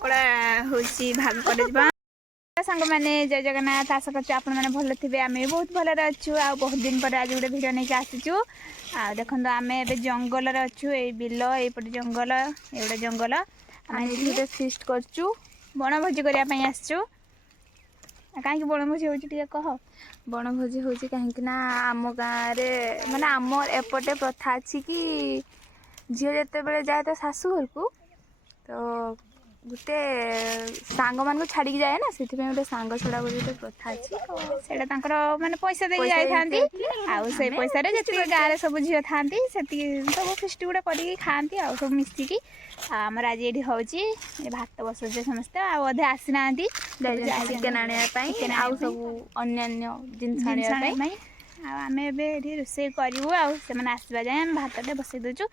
କଡ଼ା ହେଉଛି ଭାଗ କରାଯିବା। ସାଙ୍ଗମାନେ ଜୟ ଜଗନ୍ନାଥ, ଆଶା କରୁଛୁ ଆପଣମାନେ ଭଲ ଥିବେ। ଆମେ ବହୁତ ଭଲରେ ଅଛୁ। ଆଉ ବହୁତ ଦିନ ପରେ ଆଜି ଗୋଟେ ଭିଡ଼ିଓ ନେଇକି ଆସିଛୁ। ଆଉ ଦେଖନ୍ତୁ ଆମେ ଏବେ ଜଙ୍ଗଲରେ ଅଛୁ। ଏଇ ବିଲ, ଏଇପଟେ ଜଙ୍ଗଲ, ଏଇପଟେ ଜଙ୍ଗଲ। ଆମେ ଏଠି ଗୋଟେ ଫିଷ୍ଟ କରୁଛୁ, ବଣଭୋଜି କରିବା ପାଇଁ ଆସିଛୁ। କାହିଁକି ବଣଭୋଜି ହେଉଛି ଟିକେ କହ? ବଣଭୋଜି ହେଉଛି କାହିଁକି ନା ଆମ ଗାଁରେ ମାନେ ଆମ ଏପଟେ ପ୍ରଥା ଅଛି କି ଝିଅ ଯେତେବେଳେ ଯାଏ ତା ଶାଶୁ ଘରକୁ ତ ଗୋଟେ ସାଙ୍ଗମାନଙ୍କୁ ଛାଡ଼ିକି ଯାଏ ନା, ସେଥିପାଇଁ ଗୋଟେ ସାଙ୍ଗ ଛଡ଼ା ବୋଲି ଗୋଟେ ପ୍ରଥା ଅଛି। ସେଇଟା ତାଙ୍କର ମାନେ ପଇସା ଦେଇକି ଯାଇଥାନ୍ତି। ଆଉ ସେଇ ପଇସାରେ ଯେତିକି ଗାଁରେ ସବୁ ଝିଅ ଥାନ୍ତି ସେତିକି ସବୁ ଫିଷ୍ଟ ଗୋଟେ କରିକି ଖାଆନ୍ତି ଆଉ ସବୁ ମିଶିକି। ଆମର ଆଜି ଏଇଠି ହେଉଛି ଭାତ ବସାଉଛେ ସମସ୍ତେ। ଆଉ ଅଧେ ଆସିନାହାନ୍ତି, ଚିକେନ୍ ଆଣିବା ପାଇଁ ଆଉ ସବୁ ଅନ୍ୟାନ୍ୟ ଜିନିଷ ଆଣିବା ପାଇଁ। ଆଉ ଆମେ ଏବେ ଏଠି ରୋଷେଇ କରିବୁ। ଆଉ ସେମାନେ ଆସିବା ଯାଏଁ ଆମେ ଭାତଟେ ବସାଇ ଦେଉଛୁ।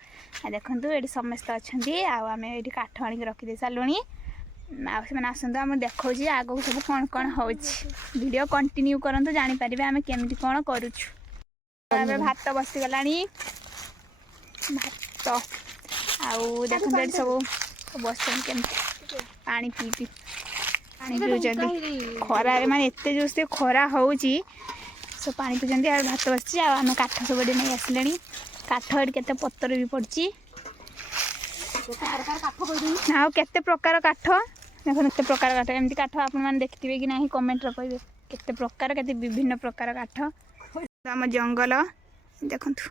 ଦେଖନ୍ତୁ ଏଠି ସମସ୍ତେ ଅଛନ୍ତି। ଆଉ ଆମେ ଏଇଠି କାଠ ଆଣିକି ରଖିଦେଇ ସାରିଲୁଣି। ଆଉ ସେମାନେ ଆସନ୍ତୁ, ଆମେ ଦେଖାଉଛି ଆଗକୁ ସବୁ କ'ଣ କ'ଣ ହେଉଛି। ଭିଡ଼ିଓ କଣ୍ଟିନ୍ୟୁ କରନ୍ତୁ, ଜାଣିପାରିବେ ଆମେ କେମିତି କ'ଣ କରୁଛୁ। ଏବେ ଭାତ ବସିଗଲାଣି, ଭାତ। ଆଉ ଦେଖନ୍ତୁ ଏଠି ସବୁ ବସିଛନ୍ତି କେମିତି ପାଣି ପିଉଛନ୍ତି। ଖରାରେ ମାନେ ଏତେ ଜୋରସେ ଖରା ହେଉଛି, ସବୁ ପାଣି ପିଉଛନ୍ତି। ଆଉ ଭାତ ବସିଛି। ଆଉ ଆମେ କାଠ ସବୁ ଏଠି ନେଇ ଆସିଲେଣି। କାଠ ଏଠି କେତେ ପତ୍ର ବି ପଡ଼ିଛି। ଆଉ କେତେ ପ୍ରକାର କାଠ ଦେଖନ୍ତୁ, କେତେ ପ୍ରକାର କାଠ। ଏମିତି କାଠ ଆପଣମାନେ ଦେଖିଥିବେ କି ନାହିଁ କମେଣ୍ଟରେ କହିବେ। କେତେ ପ୍ରକାର, କେତେ ବିଭିନ୍ନ ପ୍ରକାର କାଠ। ଆମ ଜଙ୍ଗଲ ଦେଖନ୍ତୁ,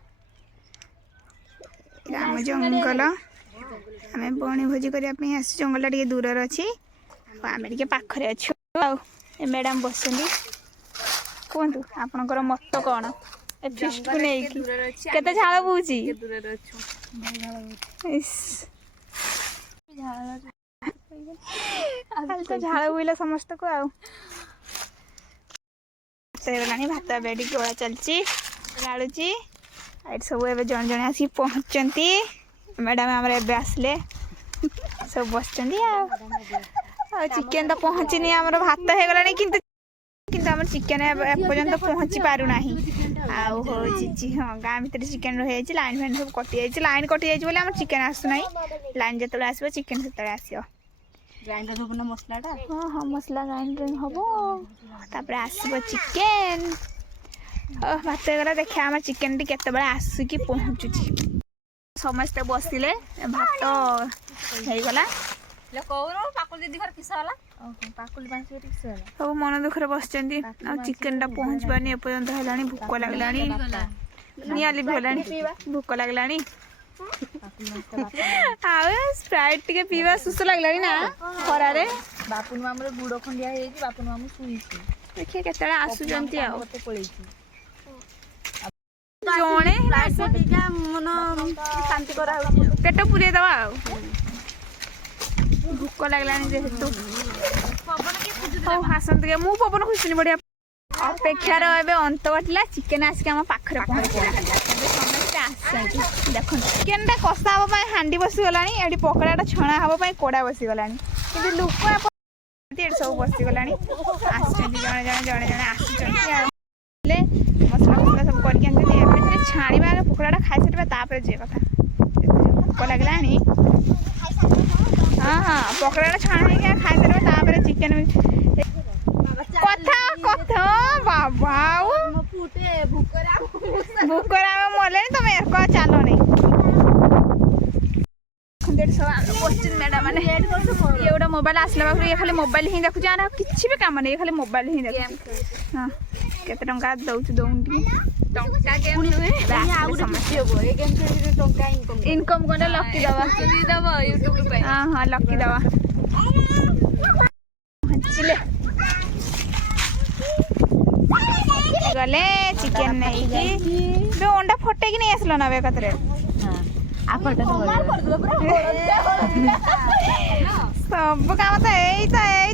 ଆମ ଜଙ୍ଗଲ। ଆମେ ବଣଭୋଜି କରିବା ପାଇଁ ଆସିଛୁ। ଜଙ୍ଗଲଟା ଟିକେ ଦୂରରେ ଅଛି, ଆଉ ଆମେ ଟିକେ ପାଖରେ ଅଛୁ। ଆଉ ଏ ମ୍ୟାଡ଼ାମ୍ ବସିଛନ୍ତି। କୁହନ୍ତୁ ଆପଣଙ୍କର ମତ କ'ଣ ଏ ଫିଷ୍ଟକୁ ନେଇକି? କେତେ ଝାଳ ବହୁଛି? ଖାଲି ତ ଝାଳ ବୋହିଲା ସମସ୍ତଙ୍କୁ। ଆଉ ଭାତ ହେଇଗଲାଣି, ଭାତ ଏବେ ଏଠି ଗୋଳା ଚାଲିଛି, ଗାଳୁଛି। ଏଠି ସବୁ ଏବେ ଜଣେ ଜଣେ ଆସିକି ପହଞ୍ଚୁଛନ୍ତି। ମ୍ୟାଡ଼ାମ୍ ଆମର ଏବେ ଆସିଲେ, ସବୁ ବସିଛନ୍ତି। ଆଉ ଚିକେନ୍ ତ ପହଞ୍ଚିନି, ଆମର ଭାତ ହେଇଗଲାଣି କିନ୍ତୁ ଆମର ଚିକେନ୍ ଏପର୍ଯ୍ୟନ୍ତ ପହଞ୍ଚି ପାରୁନାହିଁ। ଆଉ ହେଉଛି ହଁ, ଗାଁ ଭିତରେ ଚିକେନ୍ ରହିଯାଇଛି। ଲାଇନ୍ ଫାଇନ୍ ସବୁ କଟିଯାଇଛି। ଲାଇନ୍ କଟିଯାଇଛି ବୋଲି ଆମର ଚିକେନ୍ ଆସୁନାହିଁ। ଲାଇନ୍ ଯେତେବେଳେ ଆସିବ ଚିକେନ୍ ସେତେବେଳେ ଆସିବ। ଗ୍ରାଇଣ୍ଡର ହେବ ନା ମସଲାଟା? ହଁ, ମସଲା ଗ୍ରାଇଣ୍ଡରିଂ ହେବ, ତାପରେ ଆସିବ ଚିକେନ୍। ଭାତ ହେଇଗଲା। ଦେଖିବା ଆମର ଚିକେନ୍ଟି କେତେବେଳେ ଆସିକି ପହଞ୍ଚୁଛି। ସମସ୍ତେ ବସିଲେ, ଭାତ ହେଇଗଲା। ସବୁ ମନ ଦୁଃଖରେ ବସିଛନ୍ତି। ଆଉ ଚିକେନ୍ଟା ପହଞ୍ଚି ପାରୁନି ଏପର୍ଯ୍ୟନ୍ତ ହେଲାଣି। ଭୋକ ଲାଗିଲାଣି, ନିଆଁ ଲିଭିଗଲାଣି, ଭୋକ ଲାଗିଲାଣି। ଆଉ ସ୍ପ୍ରାଇଟ୍ ଟିକେ ପିଇବା ସୁସ୍ଥ ଲାଗିଲାଣି ନା ଖରାରେ। ବାପୁନ ମାମୁର ଗୁଡ଼ ଖଣ୍ଡିଆ ହେଇଯାଇଛି, ବାପୁନ ମାମୁଁ ଶୁଇଛି। ଦେଖିଆ କେତେବେଳେ ଆସୁଛନ୍ତି। ଆଉ ପଳେଇଛି ଜଣେ ମନ ଶାନ୍ତି କରାହଉଛି। ପେଟ ପୁରେଇ ଦେବା। ଆଉ ଭୋକ ଲାଗିଲାଣି ଯେହେତୁ। ହଉ ଆସନ୍ତୁ ଟିକେ, ମୁଁ ପବନ ଖୋଜୁଥିଲି ବଢ଼ିଆ। ଅପେକ୍ଷାର ଏବେ ଅନ୍ତ ଘଟିଲା। ଚିକେନ୍ ଆସିକି ଆମ ପାଖରେ ପହଞ୍ଚିଲା। ଏବେ ସମସ୍ତେ ଆସିଛନ୍ତି। ଦେଖନ୍ତୁ ଚିକେନ୍ଟା କଷା ହେବା ପାଇଁ ହାଣ୍ଡି ବସିଗଲାଣି। ଏଠି ପକୋଡ଼ାଟା ଛଣା ହେବା ପାଇଁ କୋଡ଼ା ବସିଗଲାଣି। କିନ୍ତୁ ଲୋକ ଏଠି ସବୁ ବସିଗଲାଣି। ଆସୁଛନ୍ତି ଜଣେ ଜଣେ ଆସୁଛନ୍ତି। ଆଉ ମସଲା ଫସଲା ସବୁ କରିକି ଆଣିଛନ୍ତି। ଏବେ ଛାଣିବା, ଆଗେ ପକୋଡ଼ାଟା ଖାଇସାରିବା, ତାପରେ ଯିଏ କଥା। ଭୋକ ଲାଗିଲାଣି। ହଁ, ପକୋଡ଼ାଟା ଛଣା ହେଇକି ଖାଇସାରିବା, ତାପରେ ଚିକେନ୍। କଥା ବାବା, ଆଉ ଭୋକରେ ଆମେ ମଲେଣି, ତମେ ଏକ ଚାଲନି। ବସିଛନ୍ତି ମ୍ୟାଡ଼ାମ୍ ମାନେ। ଇଏ ଗୋଟେ ମୋବାଇଲ୍ ଆସିଲା ପାଖରୁ ଇଏ ଖାଲି ମୋବାଇଲ୍ ହିଁ ଦେଖୁଛି। ଆଉ କିଛି ବି କାମ ନାହିଁ, ଖାଲି ମୋବାଇଲ୍ ହିଁ ଦେଖୁଛି। ହଁ, କେତେ ଟଙ୍କା ଦଉଛୁ ଦଉନି ଟିକେ। ଇନକମ୍ କଲେ ଲକି ଦବା। ହଁ, ଲକି ଦବା। ଗଲେ ଚିକେନ୍ ନେଇକି ଅଣ୍ଡା ଫଟେଇକି ନେଇ ଆସିଲ ନା ଏକାଥରେ। ସବୁ କାମ ତ ଏଇ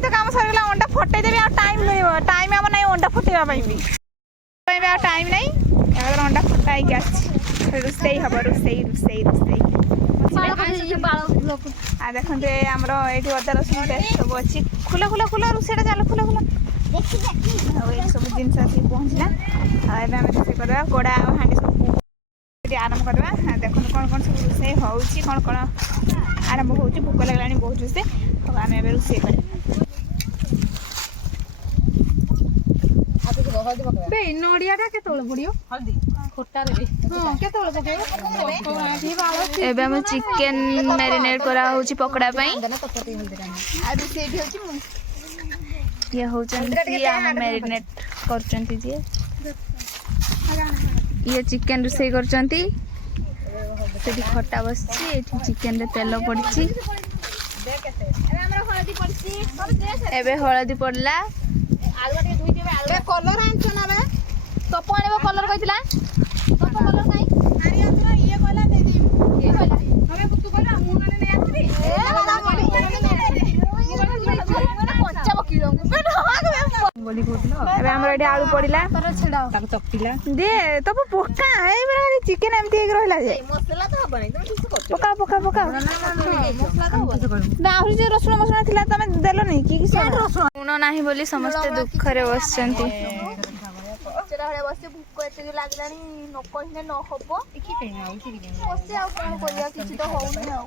ତ କାମ ସରିଗଲା। ଅଣ୍ଡା ଫଟେଇଦେବି, ଆଉ ଟାଇମ୍ ମିଳିବ? ଟାଇମ୍ ଆମର ନାହିଁ ଅଣ୍ଡା ଫଟେଇବା ପାଇଁ ବି। ଆଉ ଟାଇମ୍ ନାହିଁ। ଏକାଥରେ ଅଣ୍ଡା ଫଟା ହେଇକି ଆସିଛି। ରୋଷେଇ ହେବ, ରୋଷେଇ। ଆଉ ଦେଖନ୍ତୁ ଏ ଆମର ଏଇଠି ଅଦା ରସୁଣ ପେଷ୍ଟ ସବୁ ଅଛି। ଖୋଲ ରୋଷେଇଟା ଚାଲ, ଖୋଲ। ଆଉ ଏଇ ସବୁ ଜିନିଷ ଆସିକି ପହଞ୍ଚିଲା। ଆଉ ଏବେ ଆମେ ରୋଷେଇ କରିବା। କୋଡ଼ା ଆଉ ହାଣ୍ଡି ସବୁ ଆରମ୍ଭ କରିବା। ଦେଖନ୍ତୁ କ'ଣ ସବୁ ରୋଷେଇ ହେଉଛି, କ'ଣ आरंभ हो भोक लगे बहुत जोर से तो आम ए रोषे कर नड़ियाटा केतବେଳେ ପଡିବ ହଳଦୀ ଖଟାରେ ହଁ କେତବେଳେ ପକେଇବ ଏବେ ଆମେ ଚିକେନ ମ୍ୟାରିନେଟ୍ କରା ହଉଛି ପକୋଡା ପାଇଁ ये होचंती हम मैरिनेट करचंती जे ये चिकन रोसई करचंती सेठी खट्टा बसची एठी चिकन रे तेल पड़ची एबे हळदी पड़ला कलर आनछ ना बे तप आनेबो कलर कइतला तप कलर काई नारी अंतर ये कहला दे दी ये कहला हमें कुतु कहला मु माने नै आछी पंचा बकिलो बोली कहतलो एबे हमर एडी आलू पड़िला पर छेडा ताको चकटिला दे तब पोका ए बेरा चिकन एमती एक रहला जे मसला तो हबनी तुम ठीक करछ पोका पोका पोका मसला तो हबनी बाहुरी जे रसुण मसला थिला तमे देलो नै की रसुण लूण नाही बोली समस्त दुख रे बसचंती चेरा हळे बसते भूख एते लागलानी न कहिने न हबो देखि पे आउ ठीक नै बसते आ कोन करिया किछि तो होउनी आ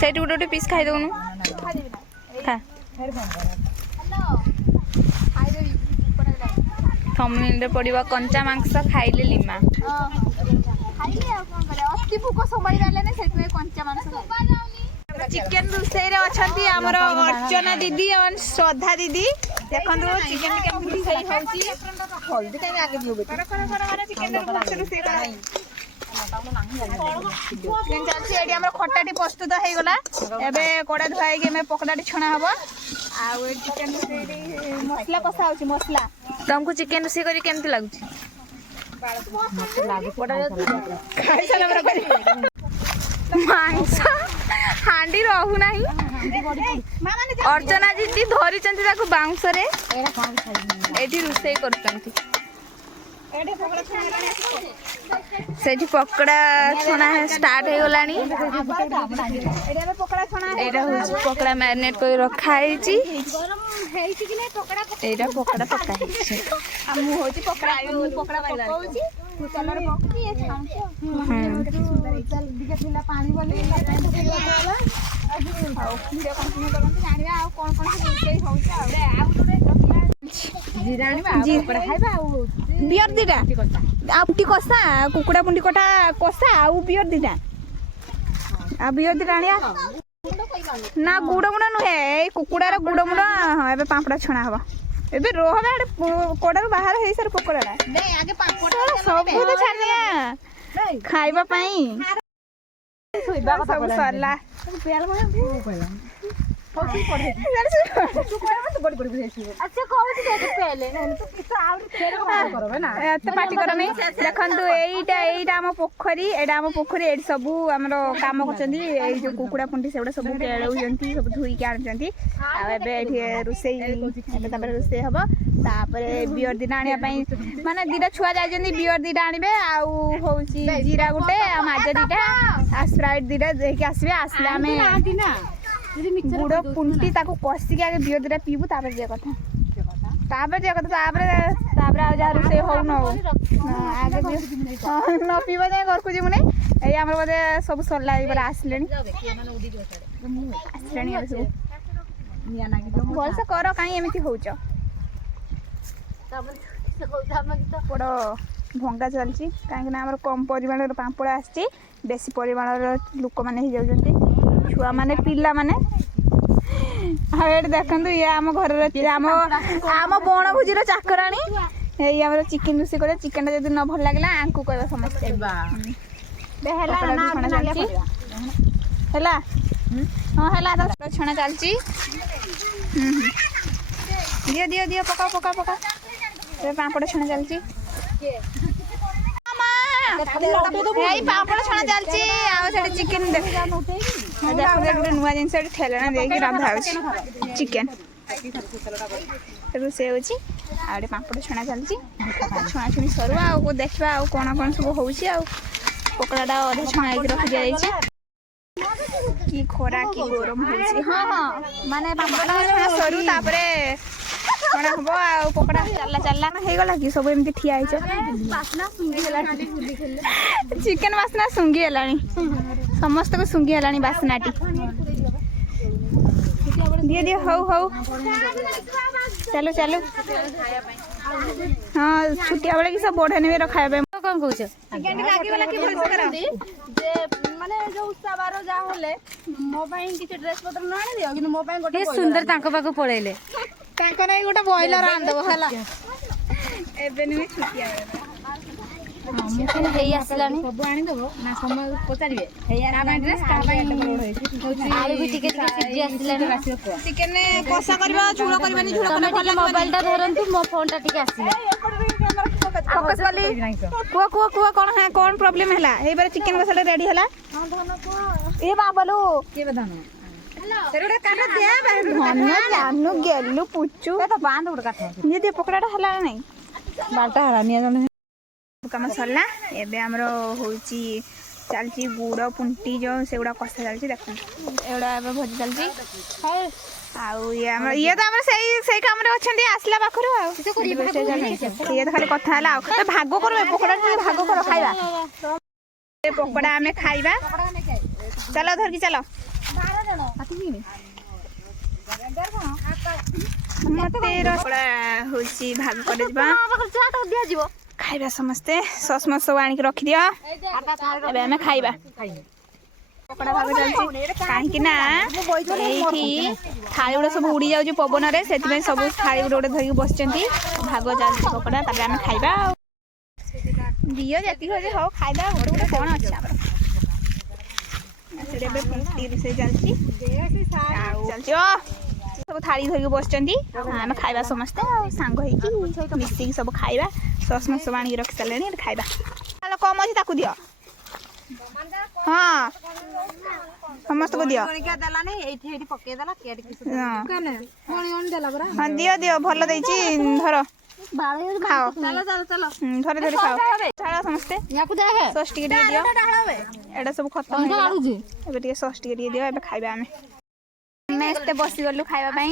सेट गुडे पीस खाइ दोनु खा थंबनेल रे पड़िबा कंचा मांस खाइले लिमा खाइले आ कोन करे अति भूख संभाळी राले ने सेतमे कंचा मांस चिकन रोसई रे अछंती हमर अर्चना दीदी और श्रद्धा दीदी देखंदो चिकन के मुठी सही होउची हल्दी टाइम आगे दियो बेटा कर चिकन रे रोसई कर चिकन चालची एडी हमर खट्टाटी प्रस्तुत हे गला एबे कोडा धुआई के में पकड़ाटी छणा हबो आ ए चिकन रोसई रे मसला कसा होची मसला तुमको चिकन रोसई करी केमती लागुची खाइ साला बरा करी मांस हांडी रहू नाही अर्चना दीदी धरी चंती ताको बाउंस रे एठी रोसई करचंती सेठी पकड़ा छणा स्टार्ट हो गलानी एटा होची पकड़ा मैरिनेट कर रखा हेची एटा पकड़ा पका हेची हमु होची पकड़ा पकड़ा बाइला होची कलर पकड़ी ए छाउची सुंदर चल दिके थिला पानी बोली आओ वीडियो कंटिन्यू करंती जानिबा आ कोन कोन रोसई होउची आ जीराणी बा ऊपर खाइबा आ बियर दिटा आ पुटी कसा कुकुडा पुंडी कोटा कसा आ बियर दिटा आ बियर दिटा आनिया ना गुड़ मुड़ा नुहे कुकुडार गुड़ मुड़ा एबे पापड़ा छणा हबा एबे रोहबा कोडार बाहर हेई सर पकोडाडा नै आगे पापड़ा सब तो छानिया खाइबा पई सोइबा कथा सब सरला पेल म कहला होची पढे तू कोन मत बड़ी बड़ी बुझाई अच्छा कहउची देख पहले तो किस आउर फेर करबे ना एत पार्टी करमे देखंतु एईटा हम पोखरी एडा हम पोखरी एडी सब हमरो काम करचंदी ए जो कुकुडा पुंटी सेबडा सब केळउजंती सब धुई के आनचंती आ एबे एठी रुसई एबे तबरे रुसई हबो तापरे बियर दिना आनिया पई माने दिटा छुआ जायजंती बियर दिटा आनिबे आ होउची जीरा गुटे आ माजा दिटा आ स्प्राइट दिटा देके आसीबे आसले हमें गुड़ पुंटी ताको कसी के आगे बियर दिटा पीबू तापर जे कथा तापर आ जा रुसई हो न आगे न पीबा जाय घर को जिमुने ए हमर बदे सब सरला इबर आसलेनी आसलेनी सब निया नागी बोल से करो काई एमिति होउछ बड़ भंगा चलची काहे ना हमर कम परिमाण रो पांपड़ा आछी बेसी परिमाण रो लोक माने ही जाउजंती छुआ माने पिल्ला माने हाड देखंतु ये आम घर रे आम बण भुजी रो चाकरानी ए हमर चिकन रुसी करे चिकन जदी न भल लागला आंकु कहबा समस्या बा बे हला ना चलची हला हां हला तो छणा चलची दियो दियो दियो पका पका पका ए पापड़ छणा चलची यही पापड़ छणा चलची आ सेठी चिकन दे देखो गोटे नुआ जिन ठेलना देकी रंधा हो चिकेन रोषे होची आड़े पापड़ छणा चलची छणा छुणी सरू आ देखा आ कौन कौन सब हो पकड़ाटा अधा छणा रखी दिया कि खरा कि गरम हो हाँ हाँ माने पापड़ छणा सरू तापरे छणा हबो आ पकड़ा चलला चलला ना हे गला कि सब एमती ठिया आइछ वासना सुंगी हला चिकन वासना सुंगी हलानी समस्त को सुंगी हलानी बासनाटी दियो दियो हौ हौ चलो चलो हाँ छुट्टिया बेले कि सब बढ़े ने रखा कौन कहूछ चिकन लागी वाला कि भल से करा जे माने जो उत्साबार जा होले मो ପାଇଁ କିଛି ଡ୍ରେସ୍ ପତ୍ର ନ ଆଣି ଦିଅ କିନ୍ତୁ ମୋ ପାଇଁ ଗୋଟେ सुंदर तांको पाको पळेले तांको नै गोटे बॉयलर आन दबो हला एबे नि छुट्टिया मुखिन हेई आसलानी ସବୁ ଆଣି ଦବ ନା ସମୟ ପଚାରିବେ ହେଇଆ ତା ପାଇଁ ଡ୍ରେସ୍ ତା ପାଇଁ आलू भी टिके टिके सिजी आसलानी चिकन कषा करबा झोल करबानी झोल तमे टिके मोबाइल टा धरंतु मो फोन टा टिके आसिला फोकस वाली कुआ कौन है कौन प्रॉब्लम हैला हे बार चिकन मसाला रेडी हैला ए बाबलो के बदान तेरोडा काटा दे धन्य जानू गेलु पुचू ए तो बांध उड़ काठ ये दे पकड़ाटा हला नहीं बालटा हरानिया जने काम सरला एबे हमरो होची चलची गुड़ पुंटी जो सेगुड़ा कषा चलची देखो एगुड़ा एबे भोजी चलची आउ ये तो हमर सही काम रे अछंती आसला पाखरु आ ये तो खाली कथा हला आ भागो करबे पकोड़ा के भागो कर खाइबा ए पकोड़ा हमें खाइबा चलो धर की चलो 12 जण मते रसड़ा होची भाग कर दिबा जा तो दिया जीवो खाइबा समस्ते सस मस सब आनी के रखि दियो एबे हमें खाइबा पकोड़ा भाग चलची काहे ना एठी थाली गुड़ा सब उड़ी जाउची पवन रे सेति में सब थाली गुड़ा धरि बसचंती भाग चलची पकोड़ा तापर हमें खाइबा दियो जति हो हो खाइबा गोटे कोन अछि हमर सेरे बे पुंटी से चलची चलची ओ सब थाली धरि बसचंती हमें खाइबा समस्ते सांग होई की मिक्सिंग सब खाइबा सस में सब आनी रख चलेनी खाइबा हालो कम अछि ताकू दियो हाँ समस्त को दियो कोणी के देला नै एठी एठी पके देला केट किस हाँ कने कोणी ओन देला बरा हाँ दियो दियो भल देइची धर बाळे खाओ चलो चलो चलो धरे धरे खाओ छाड़ा समस्ते याकू दे हे सस टिके दियो एडा सब खत्म हो आलू जी एबे टिके सस टिके दियो एबे खाइबा हमें मेस्ते बसी गलु खाइबा पई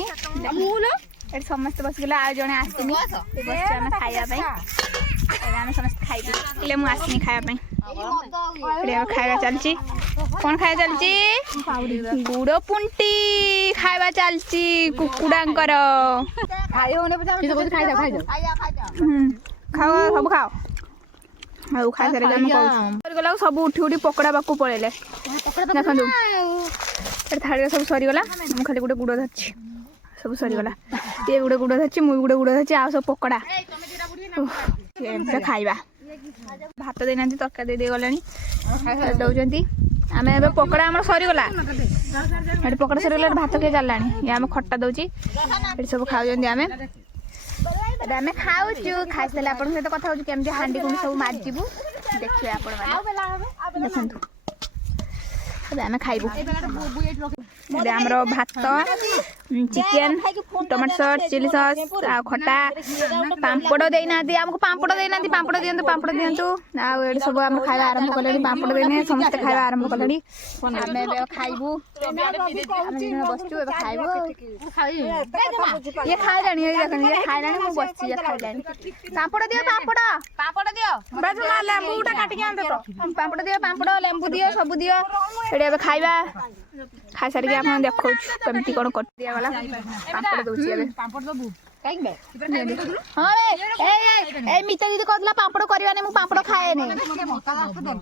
मुलो एट समस्त बसी गला आ जने आस्तिनी बस हमें खाइबा पई एबे हमें समस्त खाइबी ले मु आस्तिनी खाइबा पई एबे खाइबा चलची कोन खाइबा चलची गुड़ पुंटी खाइबा चलची कुकुडांकर खाइ होने पछा किछ खाइ जा खाओ सब खाओ हाउ खाइ सारे हम कहू गला सब उठी उठी पकड़ा बाकू पळेले देखंदु ए थाळी सब सरी गला हम खाली गुडे गुड़ धरछि सब सरी गला ते गुडे गुड़ धरछि मु गुडे गुड़ धरछि आ सब पकड़ा एबे खाइबा भात देना तरकारी दे गलानी दौजंती आमे एबे पकड़ा हमर सरी गला एडी पकड़ा सरी गला भात के चललानी या हम खट्टा दउची एडी सब खाउजंती आमे एबे आमे खाउचु खाइ सला अपन सहित कथा होचु केमजे हांडी कोन सब माजिबु देखिए आपण माने देखंतु एबे आमे खाइबु एबे हमरो भात chicken tomato sauce chilli sauce आ खट्टा पांपड़ देना दी हमको पांपड़ देना दी पांपड़ दियंतु आ एडी सब हम खाइबा आरंभ करलेनी पांपड़ देने समस्त खाइबा आरंभ करलेनी हमें एबे खाइबु हम बसचु एबे खाइबु ये खाइ रानी ये देखन ये खाइ रानी मु बसची ये खाइ रानी पांपड़ दियो बाजू लेंबूटा काटी के आन दे तो पांपड़ लेंबू दियो सब दियो एडी एबे खाइबा खाइ सारी के आपन देखौ केमती कोन कट दिया वाला पांपड़ दोची एबे पापड़ दबु काई बे हां ए मिता दीदी कहला पांपड़ करबा ने मु पांपड़ खाए ने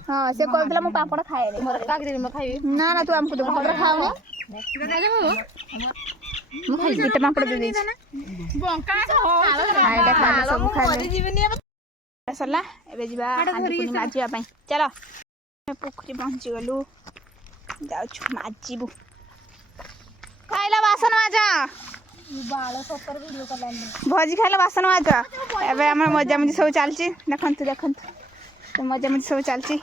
हां से कहला मु पांपड़ खाए ने मोर काक दे म खाइबे ना ना तू हमको दे पांपड़ खाओ ने मु खाइ के पांपड़ दे दे बंका हो आइडा खा सब खा ले सरला एबे जिबा हांडी माजिबा पई चलो पोखरी पहुंची गलु जाउछु माजिबु खाइला बासन माजा बाळ 70 वीडियो करलानी भोजी खाइला बासन माजा एबे हमर मजा मजी सब चलची देखंतु तो मजा मजी सब चलची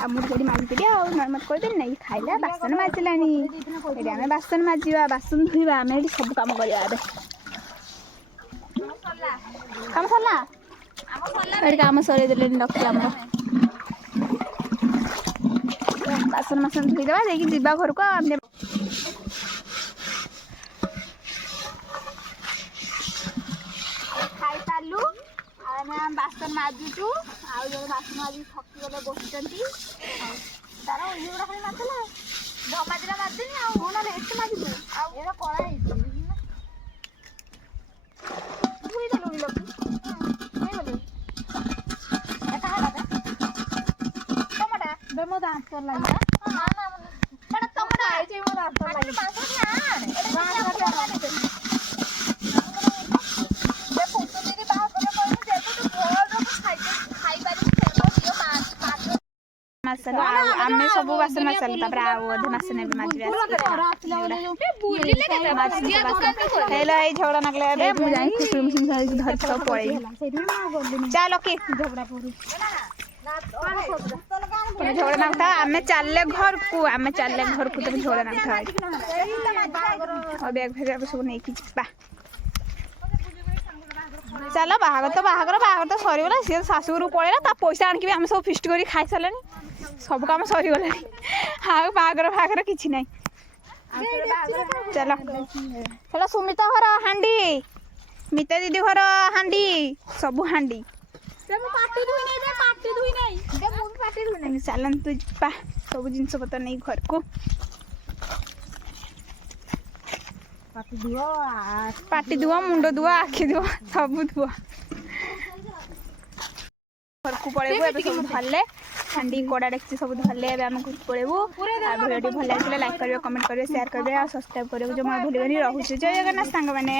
आ मुझे गडी माजी दिया और नॉर्मल कर दे नहीं खाइला बासन माजलानी एबे हमें बासन माजिबा बासन धुइबा हमें एडी सब काम करिया एबे काम सरला एडी काम सरे देलेनी डॉक्टर हमर बासन मासन धुई देबा देखि दिबा घर को हमने खाइ तालु आ ଆମେ ବାସନ ମାଜୁଛୁ ଆଉ ଜଣେ ବାସନ ମାଜି ଥକି ଗଲେ ବସୁଛନ୍ତି ତାର ଏଇଗୁଡ଼ା ଖାଲି ମାରିଦେଲା ଧମାଜିରା ମାରିଦେନି ଆଉ ମୁଁ ନହେଲେ ଏତେ ମାଜିବୁ ଆଉ ଏଇଟା କଳା ହେଇଛି ଧୁଇ ଦେଲୁଣି ଲୋକ ହେଇଗଲେ ଏଟା ହେଲା ତମଟା ବେ ମୋ ଦାନ୍ତ ଲାଗିଲା ନା ନା ଏଟା ତମଟା ହେଇଛି ମୋ ଦାନ୍ତ ଲାଗିଲା ମାସଲ ଆମେ ସବୁ ବାସନ ମାସଲ ତାପରେ ଆଉ ଅଧେ ମାସ ନେବେ ମାଜିବେ ହେଲେ ଏଇ ଝଗଡ଼ା ନକଲେ ଏବେ ମୁଁ ଯାଇ ଖୁସି ଧରିକି ସବୁ ପଳେଇବି ଚାଲ କି ଝଗଡ଼ା ନାଗୁଥା ଆମେ ଚାଲିଲେ ଘରକୁ ତମେ ଝଗଡ଼ା ନାଗୁଥା ବ୍ୟାଗ ଫ୍ୟାଗ ସବୁ ନେଇକି ଯିବା ଚାଲ ବାହାଘର ତ ସରିଗଲା ସିଏ ଶାଶୁଘରକୁ ପଳେଇଲା ତା ପଇସା ଆଣିକି ବି ଆମେ ସବୁ ଫିଷ୍ଟ କରି ଖାଇସାରିଲାଣି ସବୁ କାମ ସରିଗଲାଣି ଆଉ ବାହାଘର କିଛି ନାହିଁ ଚାଲ ସୁମିତା ଘର ହାଣ୍ଡି ମିତା ଦିଦି ଘର ହାଣ୍ଡି ସବୁ ହାଣ୍ଡି ଚାଲନ୍ତୁ ଯିବା ସବୁ ଜିନିଷ ପତ୍ର ନେଇ ଘରକୁ ପାଟି ଧୁଅ ମୁଣ୍ଡ ଧୁଅ ଆଖି ଧୁଅ ସବୁ ଧୁଅ ଘରକୁ ପଳେଇବୁ ଏବେ ସବୁ ଧରିଲେ ହାଣ୍ଡି କଡ଼ା ଡେକ୍ଚି ସବୁ ଧରିଲେ ଏବେ ଆମେ ଘରକୁ ପଳେଇବୁ ଆଉ ଭିଡ଼ିଓଟି ଭଲ ଲାଗିଥିଲେ ଲାଇକ୍ କରିବେ କମେଣ୍ଟ କରିବେ ସେୟାର କରିବେ ଆଉ ସବସ୍କ୍ରାଇବ୍ କରିବାକୁ ଜମା ଭୁଲିବେନି ରହୁଛି ଜୟ ଜଗନ୍ନାଥ ସାଙ୍ଗମାନେ।